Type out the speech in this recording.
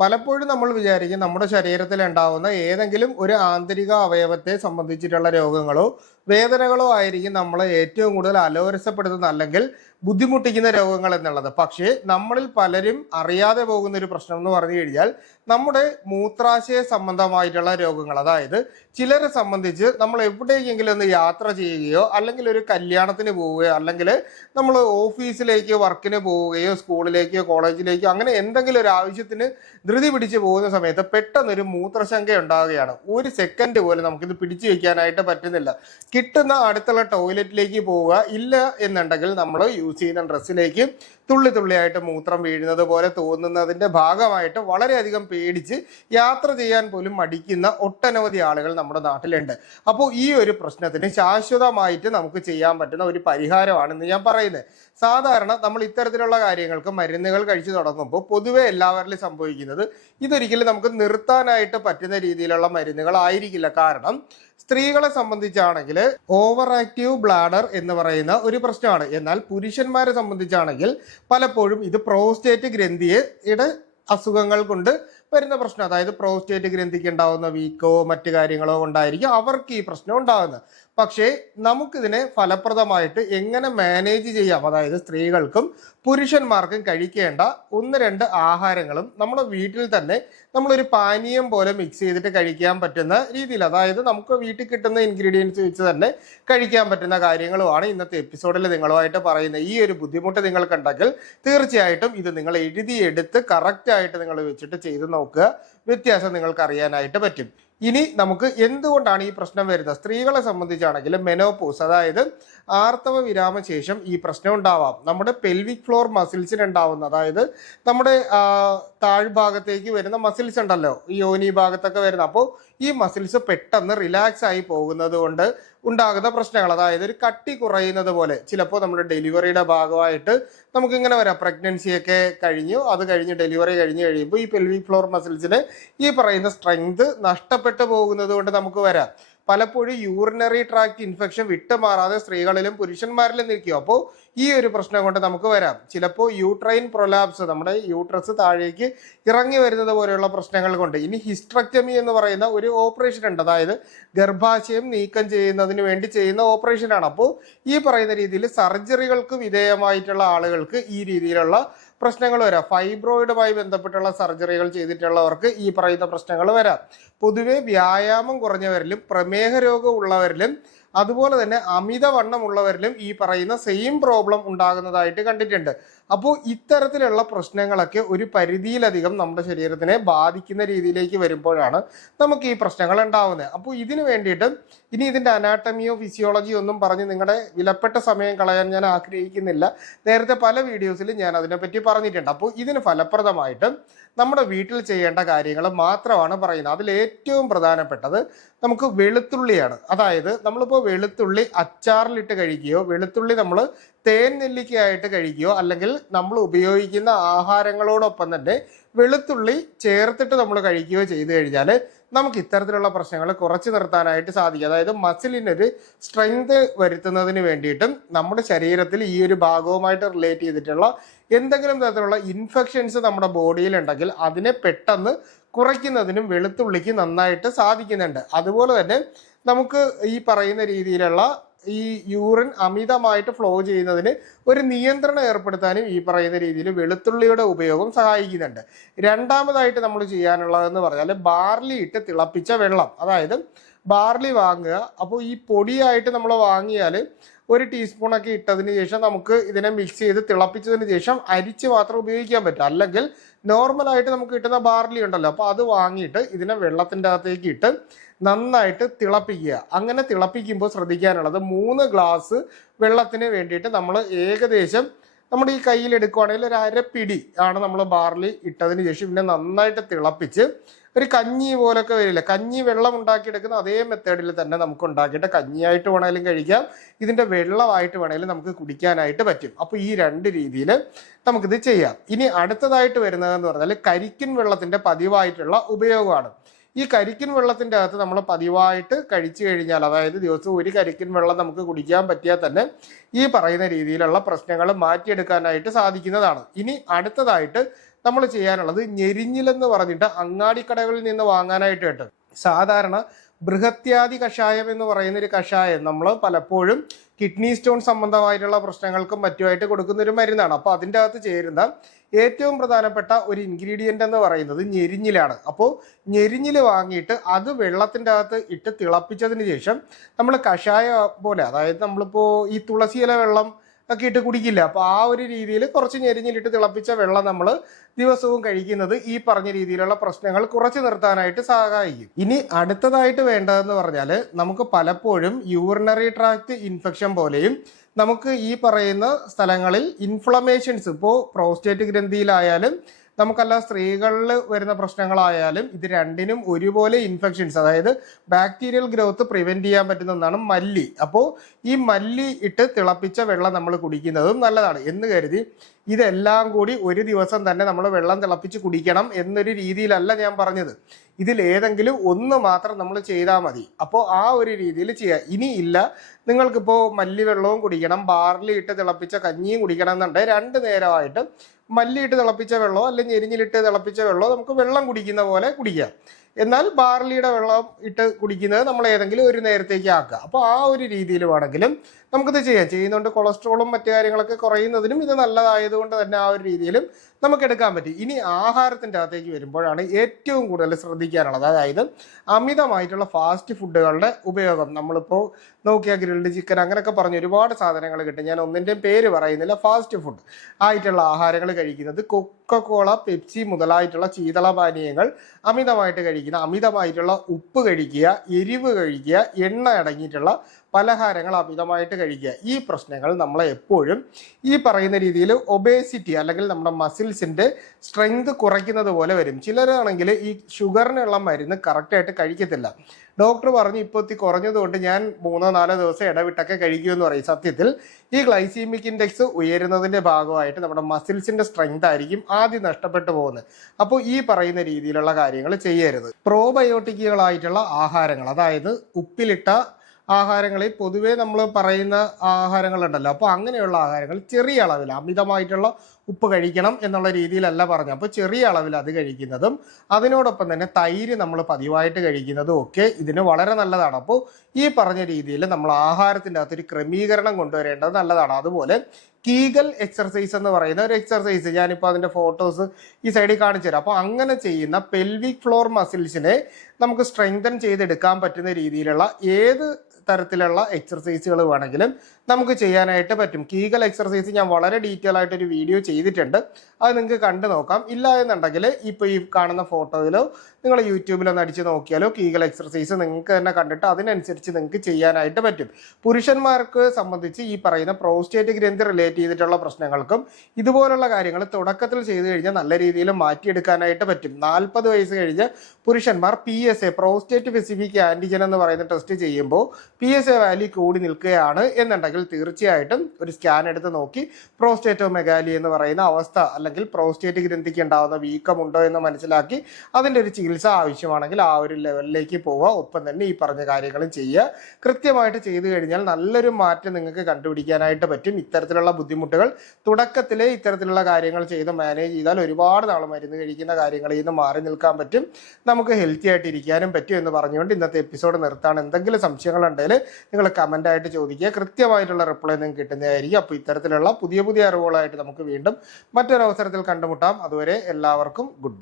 പലപ്പോഴും നമ്മൾ വിചാരിക്കും നമ്മുടെ ശരീരത്തിൽ ഉണ്ടാവുന്ന ഏതെങ്കിലും ഒരു ആന്തരിക അവയവത്തെ സംബന്ധിച്ചിട്ടുള്ള രോഗങ്ങളോ വേദനകളോ ആയിരിക്കും നമ്മളെ ഏറ്റവും കൂടുതൽ അലോരസപ്പെടുത്തുന്ന അല്ലെങ്കിൽ ബുദ്ധിമുട്ടിക്കുന്ന രോഗങ്ങൾ എന്നുള്ളത്. പക്ഷേ നമ്മളിൽ പലരും അറിയാതെ പോകുന്ന ഒരു പ്രശ്നം എന്ന് പറഞ്ഞു കഴിഞ്ഞാൽ നമ്മുടെ മൂത്രാശയ സംബന്ധമായിട്ടുള്ള രോഗങ്ങൾ. അതായത് ചിലരെ സംബന്ധിച്ച് നമ്മൾ എവിടേക്കെങ്കിലും ഒന്ന് യാത്ര ചെയ്യുകയോ അല്ലെങ്കിൽ ഒരു കല്യാണത്തിന് പോവുകയോ അല്ലെങ്കിൽ നമ്മൾ ഓഫീസിലേക്ക് വർക്കിന് പോവുകയോ സ്കൂളിലേക്കോ കോളേജിലേക്കോ അങ്ങനെ എന്തെങ്കിലും ഒരു ആവശ്യത്തിന് ധൃതി പിടിച്ച് പോകുന്ന സമയത്ത് പെട്ടെന്നൊരു മൂത്രശങ്ക ഉണ്ടാവുകയാണ്. ഒരു സെക്കൻഡ് പോലും നമുക്കിത് പിടിച്ചു വെക്കാനായിട്ട് പറ്റുന്നില്ല. കിട്ടുന്ന അടുത്തുള്ള ടോയ്ലറ്റിലേക്ക് പോവുക, ഇല്ല എന്നുണ്ടെങ്കിൽ നമ്മൾ യൂസ് ചെയ്യുന്ന ഡ്രസ്സിലേക്ക് തുള്ളി തുള്ളിയായിട്ട് മൂത്രം വീഴുന്നത് പോലെ തോന്നുന്നതിന്റെ ഭാഗമായിട്ട് വളരെയധികം പേടിച്ച് യാത്ര ചെയ്യാൻ പോലും മടിക്കുന്ന ഒട്ടനവധി ആളുകൾ നമ്മുടെ നാട്ടിലുണ്ട്. അപ്പോൾ ഈ ഒരു പ്രശ്നത്തിന് ശാശ്വതമായിട്ട് നമുക്ക് ചെയ്യാൻ പറ്റുന്ന ഒരു പരിഹാരമാണെന്ന് ഞാൻ പറയുന്നത്. സാധാരണ നമ്മൾ ഇത്തരത്തിലുള്ള കാര്യങ്ങൾക്ക് മരുന്നുകൾ കഴിച്ചു തുടങ്ങുമ്പോൾ പൊതുവെ എല്ലാവരിലും സംഭവിക്കുന്നത് ഇതൊരിക്കലും നമുക്ക് നിർത്താനായിട്ട് പറ്റുന്ന രീതിയിലുള്ള മരുന്നുകൾ ആയിരിക്കില്ല. കാരണം സ്ത്രീകളെ സംബന്ധിച്ചാണെങ്കിൽ ഓവർ ആക്റ്റീവ് ബ്ലാഡർ എന്ന് പറയുന്ന ഒരു പ്രശ്നമാണ്. എന്നാൽ പുരുഷന്മാരെ സംബന്ധിച്ചാണെങ്കിൽ പലപ്പോഴും ഇത് പ്രോസ്റ്റേറ്റ് ഗ്രന്ഥിയുടെ അസുഖങ്ങൾ കൊണ്ട് വരുന്ന പ്രശ്നം. അതായത് പ്രോസ്റ്റേറ്റ് ഗ്രന്ഥിക്ക് ഉണ്ടാവുന്ന വീക്കോ മറ്റു കാര്യങ്ങളോ കൊണ്ടായിരിക്കും അവർക്ക് ഈ പ്രശ്നം ഉണ്ടാകുന്നത്. പക്ഷേ നമുക്കിതിനെ ഫലപ്രദമായിട്ട് എങ്ങനെ മാനേജ് ചെയ്യാം, അതായത് സ്ത്രീകൾക്കും പുരുഷന്മാർക്കും കഴിക്കേണ്ട 1-2 ആഹാരങ്ങളും നമ്മുടെ വീട്ടിൽ തന്നെ നമ്മളൊരു പാനീയം പോലെ മിക്സ് ചെയ്തിട്ട് കഴിക്കാൻ പറ്റുന്ന രീതിയിൽ, അതായത് നമുക്ക് വീട്ടിൽ കിട്ടുന്ന ഇൻഗ്രീഡിയൻസ് വെച്ച് തന്നെ കഴിക്കാൻ പറ്റുന്ന കാര്യങ്ങളുമാണ് ഇന്നത്തെ എപ്പിസോഡിൽ നിങ്ങളുമായിട്ട് പറയുന്നത്. ഈ ഒരു ബുദ്ധിമുട്ട് നിങ്ങൾക്കുണ്ടെങ്കിൽ തീർച്ചയായിട്ടും ഇത് നിങ്ങൾ എഴുതിയെടുത്ത് കറക്റ്റായിട്ട് നിങ്ങൾ വെച്ചിട്ട് ചെയ്ത് നോക്കുക. വ്യത്യാസം നിങ്ങൾക്ക് അറിയാനായിട്ട് പറ്റും. ഇനി നമുക്ക് എന്തുകൊണ്ടാണ് ഈ പ്രശ്നം വരുന്നത്? സ്ത്രീകളെ സംബന്ധിച്ചാണെങ്കിൽ മെനോപോസ്, അതായത് ആർത്തവ വിരാമ ശേഷം ഈ പ്രശ്നം ഉണ്ടാവാം. നമ്മുടെ പെൽവിക് ഫ്ലോർ മസിൽസിന് ഉണ്ടാവുന്ന, അതായത് നമ്മുടെ താഴ്ഭാഗത്തേക്ക് വരുന്ന മസിൽസ് ഉണ്ടല്ലോ, ഈ യോനി ഭാഗത്തൊക്കെ വരുന്ന, അപ്പോൾ ഈ മസിൽസ് പെട്ടെന്ന് റിലാക്സ് ആയി പോകുന്നത് കൊണ്ട് ഉണ്ടാകുന്ന പ്രശ്നങ്ങൾ, അതായത് ഒരു കട്ടി കുറയുന്നത് പോലെ. ചിലപ്പോൾ നമ്മുടെ ഡെലിവറിയുടെ ഭാഗമായിട്ട് നമുക്കിങ്ങനെ വരാം. പ്രഗ്നൻസിയൊക്കെ കഴിഞ്ഞു, അത് കഴിഞ്ഞ് ഡെലിവറി കഴിഞ്ഞ് കഴിയുമ്പോൾ ഈ പെൽവിക് ഫ്ലോർ മസിൽസിന് ഈ പറയുന്ന സ്ട്രെങ്ത് നഷ്ടപ്പെട്ടു പോകുന്നത് കൊണ്ട് നമുക്ക് വരാം. പലപ്പോഴും യൂറിനറി ട്രാക്ട് ഇൻഫെക്ഷൻ വിട്ടുമാറാതെ സ്ത്രീകളിലും പുരുഷന്മാരിലും നിൽക്കും. അപ്പോൾ ഈ ഒരു പ്രശ്നം കൊണ്ട് നമുക്ക് വരാം. ചിലപ്പോൾ യൂട്രൈൻ പ്രൊലാപ്സ്, നമ്മുടെ യൂട്രസ് താഴേക്ക് ഇറങ്ങി വരുന്നത് പോലെയുള്ള പ്രശ്നങ്ങൾ കൊണ്ട്. ഇനി ഹിസ്റ്ററക്ടമി എന്ന് പറയുന്ന ഒരു ഓപ്പറേഷൻ ഉണ്ട്, അതായത് ഗർഭാശയം നീക്കം ചെയ്യുന്നതിന് വേണ്ടി ചെയ്യുന്ന ഓപ്പറേഷനാണ്. അപ്പോൾ ഈ പറയുന്ന രീതിയിൽ സർജറികൾക്ക് വിധേയമായിട്ടുള്ള ആളുകൾക്ക് ഈ രീതിയിലുള്ള പ്രശ്നങ്ങൾ വരാം. ഫൈബ്രോയിഡുമായി ബന്ധപ്പെട്ടുള്ള സർജറികൾ ചെയ്തിട്ടുള്ളവർക്ക് ഈ പറയുന്ന പ്രശ്നങ്ങൾ വരാം. പൊതുവെ വ്യായാമം കുറഞ്ഞവരിലും പ്രമേഹ രോഗം ഉള്ളവരിലും അതുപോലെ തന്നെ അമിതവണ്ണമുള്ളവരിലും ഈ പറയുന്ന സെയിം പ്രോബ്ലം ഉണ്ടാകുന്നതായിട്ട് കണ്ടിട്ടുണ്ട്. അപ്പോൾ ഇത്തരത്തിലുള്ള പ്രശ്നങ്ങളൊക്കെ ഒരു പരിധിയിലധികം നമ്മുടെ ശരീരത്തിനെ ബാധിക്കുന്ന രീതിയിലേക്ക് വരുമ്പോഴാണ് നമുക്ക് ഈ പ്രശ്നങ്ങൾ ഉണ്ടാവുന്നത്. അപ്പോൾ ഇതിനു വേണ്ടിയിട്ട് ഇനി ഇതിൻ്റെ അനാട്ടമിയോ ഫിസിയോളജിയോ ഒന്നും പറഞ്ഞ് നിങ്ങളുടെ വിലപ്പെട്ട സമയം കളയാൻ ഞാൻ ആഗ്രഹിക്കുന്നില്ല. നേരത്തെ പല വീഡിയോസിലും ഞാൻ അതിനെപ്പറ്റി പറഞ്ഞിട്ടുണ്ട്. അപ്പോൾ ഇതിന് ഫലപ്രദമായിട്ട് നമ്മുടെ വീട്ടിൽ ചെയ്യേണ്ട കാര്യങ്ങൾ മാത്രമാണ് പറയുന്നത്. അതിൽ ഏറ്റവും പ്രധാനപ്പെട്ടത് നമുക്ക് വെളുത്തുള്ളിയാണ്. അതായത് നമ്മളിപ്പോൾ വെളുത്തുള്ളി അച്ചാറിലിട്ട് കഴിക്കുകയോ വെളുത്തുള്ളി നമ്മൾ തേൻ നെല്ലിക്കയായിട്ട് കഴിക്കുകയോ അല്ലെങ്കിൽ നമ്മൾ ഉപയോഗിക്കുന്ന ആഹാരങ്ങളോടൊപ്പം തന്നെ വെളുത്തുള്ളി ചേർത്തിട്ട് നമ്മൾ കഴിക്കുകയോ ചെയ്തു കഴിഞ്ഞാൽ നമുക്ക് ഇത്തരത്തിലുള്ള പ്രശ്നങ്ങൾ കുറച്ച് നിർത്താനായിട്ട് സാധിക്കും. അതായത് മസിലിനൊരു സ്ട്രെങ്ത് വരുത്തുന്നതിന് വേണ്ടിയിട്ടും നമ്മുടെ ശരീരത്തിൽ ഈ ഒരു ഭാഗവുമായിട്ട് റിലേറ്റ് ചെയ്തിട്ടുള്ള എന്തെങ്കിലും തരത്തിലുള്ള ഇൻഫെക്ഷൻസ് നമ്മുടെ ബോഡിയിൽ ഉണ്ടെങ്കിൽ അതിനെ പെട്ടെന്ന് കുറയ്ക്കുന്നതിനും വെളുത്തുള്ളിക്ക് നന്നായിട്ട് സാധിക്കുന്നുണ്ട്. അതുപോലെ തന്നെ നമുക്ക് ഈ പറയുന്ന രീതിയിലുള്ള ഈ യൂറിൻ അമിതമായിട്ട് ഫ്ലോ ചെയ്യുന്നതിന് ഒരു നിയന്ത്രണം ഏർപ്പെടുത്താനും ഈ പറയുന്ന രീതിയിൽ വെളുത്തുള്ളിയുടെ ഉപയോഗം സഹായിക്കുന്നുണ്ട്. രണ്ടാമതായിട്ട് നമ്മൾ ചെയ്യാനുള്ളതെന്ന് പറഞ്ഞാൽ ബാർലി ഇട്ട് തിളപ്പിച്ച വെള്ളം, അതായത് ബാർലി വാങ്ങുക. അപ്പോൾ ഈ പൊടിയായിട്ട് നമ്മൾ വാങ്ങിയാൽ 1 ടീസ്പൂണൊക്കെ ഇട്ടതിന് ശേഷം നമുക്ക് ഇതിനെ മിക്സ് ചെയ്ത് തിളപ്പിച്ചതിന് ശേഷം അരിച്ച് മാത്രം ഉപയോഗിക്കാൻ പറ്റും. അല്ലെങ്കിൽ നോർമലായിട്ട് നമുക്ക് കിട്ടുന്ന ബാർലി ഉണ്ടല്ലോ, അപ്പോൾ അത് വാങ്ങിയിട്ട് ഇതിനെ വെള്ളത്തിൻ്റെ അകത്തേക്ക് ഇട്ട് നന്നായിട്ട് തിളപ്പിക്കുക. അങ്ങനെ തിളപ്പിക്കുമ്പോൾ ശ്രദ്ധിക്കാനുള്ളത് 3 ഗ്ലാസ് വെള്ളത്തിന് വേണ്ടിയിട്ട് നമ്മൾ ഏകദേശം നമ്മുടെ ഈ കയ്യിൽ എടുക്കുവാണെങ്കിൽ ഒരു അരപ്പിടി ആണ് നമ്മൾ ബാർലി ഇട്ടതിന് ശേഷം പിന്നെ നന്നായിട്ട് തിളപ്പിച്ച് ഒരു കഞ്ഞി പോലൊക്കെ വരില്ല, കഞ്ഞി വെള്ളം ഉണ്ടാക്കിയെടുക്കുന്ന അതേ മെത്തേഡിൽ തന്നെ നമുക്ക് ഉണ്ടാക്കിയിട്ട് കഞ്ഞിയായിട്ട് വേണമെങ്കിലും കഴിക്കാം, ഇതിൻ്റെ വെള്ളമായിട്ട് വേണമെങ്കിലും നമുക്ക് കുടിക്കാനായിട്ട് പറ്റും. അപ്പോൾ ഈ 2 രീതിയിൽ നമുക്കിത് ചെയ്യാം. ഇനി അടുത്തതായിട്ട് വരുന്നതെന്ന് പറഞ്ഞാൽ കരിക്കിൻ വെള്ളത്തിൻ്റെ പതിവായിട്ടുള്ള ഉപയോഗമാണ്. ഈ കരിക്കിൻ വെള്ളത്തിൻ്റെ അകത്ത് നമ്മൾ പതിവായിട്ട് കഴിച്ചു കഴിഞ്ഞാൽ, അതായത് ദിവസവും 1 കരിക്കിൻ വെള്ളം നമുക്ക് കുടിക്കാൻ പറ്റിയാൽ തന്നെ ഈ പറയുന്ന രീതിയിലുള്ള പ്രശ്നങ്ങൾ മാറ്റിയെടുക്കാനായിട്ട് സാധിക്കുന്നതാണ്. ഇനി അടുത്തതായിട്ട് നമ്മൾ ചെയ്യാനുള്ളത് ഞെരിഞ്ഞിലെന്ന് പറഞ്ഞിട്ട് അങ്ങാടിക്കടകളിൽ നിന്ന് വാങ്ങാനായിട്ട് കിട്ടും. സാധാരണ ബൃഹത്യാദി കഷായം എന്ന് പറയുന്ന ഒരു കഷായം നമ്മൾ പലപ്പോഴും കിഡ്നി സ്റ്റോൺ സംബന്ധമായിട്ടുള്ള പ്രശ്നങ്ങൾക്കും മറ്റുമായിട്ട് കൊടുക്കുന്ന ഒരു മരുന്നാണ്. അപ്പോൾ അതിൻ്റെ അകത്ത് ചേരുന്ന ഏറ്റവും പ്രധാനപ്പെട്ട ഒരു ഇൻഗ്രീഡിയൻ്റ് എന്ന് പറയുന്നത് ഞെരിഞ്ഞിലാണ്. അപ്പോൾ ഞെരിഞ്ഞിൽ വാങ്ങിയിട്ട് അത് വെള്ളത്തിൻ്റെ അകത്ത് ഇട്ട് തിളപ്പിച്ചതിന് ശേഷം നമ്മൾ കഷായ പോലെ, അതായത് നമ്മളിപ്പോൾ ഈ തുളസിയില വെള്ളം ഒക്കെ ഇട്ട് കുടിക്കില്ല, അപ്പോൾ ആ ഒരു രീതിയിൽ കുറച്ച് ഞെരിഞ്ഞിലിട്ട് തിളപ്പിച്ച വെള്ളം നമ്മൾ ദിവസവും കഴിക്കുന്നത് ഈ പറഞ്ഞ രീതിയിലുള്ള പ്രശ്നങ്ങൾ കുറച്ച് നിർത്താനായിട്ട് സഹായിക്കും. ഇനി അടുത്തതായിട്ട് വേണ്ടതെന്ന് പറഞ്ഞാൽ നമുക്ക് പലപ്പോഴും യൂറിനറി ട്രാക്ട് ഇൻഫെക്ഷൻ പോലെയും നമുക്ക് ഈ പറയുന്ന സ്ഥലങ്ങളിൽ ഇൻഫ്ലമേഷൻസ്, ഇപ്പോൾ പ്രോസ്റ്റേറ്റ് ഗ്രന്ഥിയിലായാലും നമുക്കല്ല സ്ത്രീകളിൽ വരുന്ന പ്രശ്നങ്ങളായാലും ഇത് രണ്ടിനും ഒരുപോലെ ഇൻഫെക്ഷൻസ്, അതായത് ബാക്ടീരിയൽ ഗ്രോത്ത് പ്രിവെന്റ് ചെയ്യാൻ പറ്റുന്ന ഒന്നാണ് മല്ലി. അപ്പോൾ ഈ മല്ലി ഇട്ട് തിളപ്പിച്ച വെള്ളം നമ്മൾ കുടിക്കുന്നതും നല്ലതാണ് എന്ന് കരുതി ഇതെല്ലാം കൂടി ഒരു ദിവസം തന്നെ നമ്മൾ വെള്ളം തിളപ്പിച്ച് കുടിക്കണം എന്നൊരു രീതിയിലല്ല ഞാൻ പറഞ്ഞത്. ഇതിലേതെങ്കിലും ഒന്ന് മാത്രം നമ്മൾ ചെയ്താൽ മതി. അപ്പോൾ ആ ഒരു രീതിയിൽ ചെയ്യുക. ഇനി ഇല്ല നിങ്ങൾക്കിപ്പോൾ മല്ലി വെള്ളവും കുടിക്കണം, ബാർലി ഇട്ട് തിളപ്പിച്ച കഞ്ഞിയും കുടിക്കണം എന്നുണ്ടെങ്കിൽ 2 നേരമായിട്ട് മല്ലിയിട്ട് തിളപ്പിച്ച വെള്ളമോ അല്ലെങ്കിൽ ഞെരിഞ്ഞിലിട്ട് തിളപ്പിച്ച വെള്ളമോ നമുക്ക് വെള്ളം കുടിക്കുന്ന പോലെ കുടിക്കാം. എന്നാൽ ബാർലിയുടെ വെള്ളം ഇട്ട് കുടിക്കുന്നത് നമ്മൾ ഏതെങ്കിലും ഒരു നേരത്തേക്ക് ആക്കുക. അപ്പോൾ ആ ഒരു രീതിയിൽ വേണമെങ്കിലും നമുക്കിത് ചെയ്യാം. ചെയ്യുന്നതുകൊണ്ട് കൊളസ്ട്രോളും മറ്റു കാര്യങ്ങളൊക്കെ കുറയുന്നതിനും ഇത് നല്ലതായതുകൊണ്ട് തന്നെ ആ ഒരു രീതിയിലും നമുക്ക് എടുക്കാൻ പറ്റും. ഇനി ആഹാരത്തിൻ്റെ അകത്തേക്ക് വരുമ്പോഴാണ് ഏറ്റവും കൂടുതൽ ശ്രദ്ധിക്കാനുള്ളത്. അതായത് അമിതമായിട്ടുള്ള ഫാസ്റ്റ് ഫുഡുകളുടെ ഉപയോഗം. നമ്മളിപ്പോൾ നോക്കിയാൽ ഗ്രിൽഡ് ചിക്കൻ അങ്ങനെയൊക്കെ പറഞ്ഞ് ഒരുപാട് സാധനങ്ങൾ കിട്ടും. ഞാൻ ഒന്നിൻ്റെയും പേര് പറയുന്നില്ല. ഫാസ്റ്റ് ഫുഡ് ആയിട്ടുള്ള ആഹാരങ്ങൾ കഴിക്കുന്നത്, കൊക്കക്കോള, പെപ്സി മുതലായിട്ടുള്ള ശീതള പാനീയങ്ങൾ അമിതമായിട്ട് കഴിക്കുന്ന, അമിതമായിട്ടുള്ള ഉപ്പ് കഴിക്കുക, എരിവ് കഴിക്കുക, എണ്ണ അടങ്ങിയിട്ടുള്ള പലഹാരങ്ങൾ അമിതമായിട്ട് കഴിക്കുക. ഈ പ്രശ്നങ്ങൾ നമ്മളെ എപ്പോഴും ഈ പറയുന്ന രീതിയിൽ ഒബേസിറ്റി അല്ലെങ്കിൽ നമ്മുടെ മസിൽസിൻ്റെ സ്ട്രെങ്ത് കുറയ്ക്കുന്നത് പോലെ വരും. ചിലരാണെങ്കിൽ ഈ ഷുഗറിനുള്ള മരുന്ന് കറക്റ്റായിട്ട് കഴിക്കത്തില്ല. ഡോക്ടർ പറഞ്ഞു ഇപ്പോൾ കുറഞ്ഞതുകൊണ്ട് ഞാൻ 3-4 ദിവസം ഇടവിട്ടൊക്കെ കഴിക്കുമെന്ന് പറയും. സത്യത്തിൽ ഈ ഗ്ലൈസീമിക് ഇൻഡെക്സ് ഉയരുന്നതിൻ്റെ ഭാഗമായിട്ട് നമ്മുടെ മസിൽസിൻ്റെ സ്ട്രെങ്ത് ആയിരിക്കും ആദ്യം നഷ്ടപ്പെട്ടു പോകുന്നത്. അപ്പോൾ ഈ പറയുന്ന രീതിയിലുള്ള കാര്യങ്ങൾ ചെയ്യരുത്. പ്രോബയോട്ടിക്കുകളായിട്ടുള്ള ആഹാരങ്ങൾ, അതായത് ഉപ്പിലിട്ട ആഹാരങ്ങളിൽ പൊതുവേ നമ്മൾ പറയുന്ന ആഹാരങ്ങളുണ്ടല്ലോ, അപ്പോൾ അങ്ങനെയുള്ള ആഹാരങ്ങൾ ചെറിയ അളവിൽ, അമിതമായിട്ടുള്ള ഉപ്പ് കഴിക്കണം എന്നുള്ള രീതിയിലല്ല പറഞ്ഞു. അപ്പോൾ ചെറിയ അളവിൽ അത് കഴിക്കുന്നതും അതിനോടൊപ്പം തന്നെ തൈര് നമ്മൾ പതിവായിട്ട് കഴിക്കുന്നതും ഒക്കെ ഇതിന് വളരെ നല്ലതാണ്. അപ്പോൾ ഈ പറഞ്ഞ രീതിയിൽ നമ്മൾ ആഹാരത്തിൻ്റെ അകത്തൊരു ക്രമീകരണം കൊണ്ടുവരേണ്ടത് നല്ലതാണ്. അതുപോലെ കീഗൽ എക്സർസൈസ് എന്ന് പറയുന്ന ഒരു എക്സർസൈസ് ഞാനിപ്പോൾ അതിൻ്റെ ഫോട്ടോസ് ഈ സൈഡിൽ കാണിച്ചു തരാം. അപ്പോൾ അങ്ങനെ ചെയ്യുന്ന പെൽവിക് ഫ്ലോർ മസിൽസിനെ നമുക്ക് സ്ട്രെങ്തൻ ചെയ്തെടുക്കാൻ പറ്റുന്ന രീതിയിലുള്ള ഏത് തരത്തിലുള്ള എക്സർസൈസുകൾ വേണമെങ്കിലും നമുക്ക് ചെയ്യാനായിട്ട് പറ്റും. കീഗൽ എക്സർസൈസ് ഞാൻ വളരെ ഡീറ്റെയിൽ ആയിട്ടൊരു വീഡിയോ ചെയ്തിട്ടുണ്ട്, അത് നിങ്ങൾക്ക് കണ്ടു നോക്കാം. ഇല്ല എന്നുണ്ടെങ്കിൽ ഇപ്പോൾ ഈ കാണുന്ന ഫോട്ടോയിലോ നിങ്ങൾ യൂട്യൂബിലൊന്ന് അടിച്ച് നോക്കിയാലോ കീഗൽ എക്സർസൈസ് നിങ്ങൾക്ക് തന്നെ കണ്ടിട്ട് അതിനനുസരിച്ച് നിങ്ങൾക്ക് ചെയ്യാനായിട്ട് പറ്റും. പുരുഷന്മാർക്ക് സംബന്ധിച്ച് ഈ പറയുന്ന പ്രോസ്റ്റേറ്റ് ഗ്രന്ഥി റിലേറ്റ് ചെയ്തിട്ടുള്ള പ്രശ്നങ്ങൾക്കും ഇതുപോലുള്ള കാര്യങ്ങൾ തുടക്കത്തിൽ ചെയ്തു കഴിഞ്ഞാൽ നല്ല രീതിയിൽ മാറ്റിയെടുക്കാനായിട്ട് പറ്റും. 40 വയസ്സ് കഴിഞ്ഞ് പുരുഷന്മാർ PSA പ്രോസ്റ്റേറ്റ് സ്പെസിഫിക് ആൻറ്റിജൻ എന്ന് പറയുന്ന ടെസ്റ്റ് ചെയ്യുമ്പോൾ PSA വാല്യൂ കൂടി നിൽക്കുകയാണ് എന്നുണ്ടെങ്കിൽ തീർച്ചയായിട്ടും ഒരു സ്കാൻ എടുത്ത് നോക്കി പ്രോസ്റ്റേറ്റോമെഗാലി എന്ന് പറയുന്ന അവസ്ഥ അല്ലെങ്കിൽ പ്രോസ്റ്റേറ്റ് ഗ്രന്ഥിക്ക് ഉണ്ടാകുന്ന വീക്കമുണ്ടോ എന്ന് മനസ്സിലാക്കി അതിൻ്റെ ഒരു ചികിത്സ ആവശ്യമാണെങ്കിൽ ആ ഒരു ലെവലിലേക്ക് പോവുക. ഒപ്പം തന്നെ ഈ പറഞ്ഞ കാര്യങ്ങളും ചെയ്യുക. കൃത്യമായിട്ട് ചെയ്തു കഴിഞ്ഞാൽ നല്ലൊരു മാറ്റം നിങ്ങൾക്ക് കണ്ടുപിടിക്കാനായിട്ട് പറ്റും. ഇത്തരത്തിലുള്ള ബുദ്ധിമുട്ടുകൾ തുടക്കത്തിലെ ഇത്തരത്തിലുള്ള കാര്യങ്ങൾ ചെയ്ത് മാനേജ് ചെയ്താൽ ഒരുപാട് നാൾ മരുന്ന് കഴിക്കുന്ന കാര്യങ്ങളിൽ നിന്ന് മാറി നിൽക്കാൻ പറ്റും. നമുക്ക് ഹെൽത്തി ആയിട്ട് ഇരിക്കാനും പറ്റും എന്ന് പറഞ്ഞുകൊണ്ട് ഇന്നത്തെ എപ്പിസോഡ് നിർത്താണ്. എന്തെങ്കിലും സംശയങ്ങളുണ്ടെങ്കിൽ നിങ്ങൾ കമൻ്റായിട്ട് ചോദിക്കുക. കൃത്യമായിട്ടുള്ള റിപ്ലൈ നിങ്ങൾക്ക് കിട്ടുന്നതായിരിക്കും. അപ്പോൾ ഇത്തരത്തിലുള്ള പുതിയ അറിവുകളായിട്ട് നമുക്ക് വീണ്ടും മറ്റൊരവസരത്തിൽ കണ്ടുമുട്ടാം. അതുവരെ എല്ലാവർക്കും ഗുഡ് ബൈ.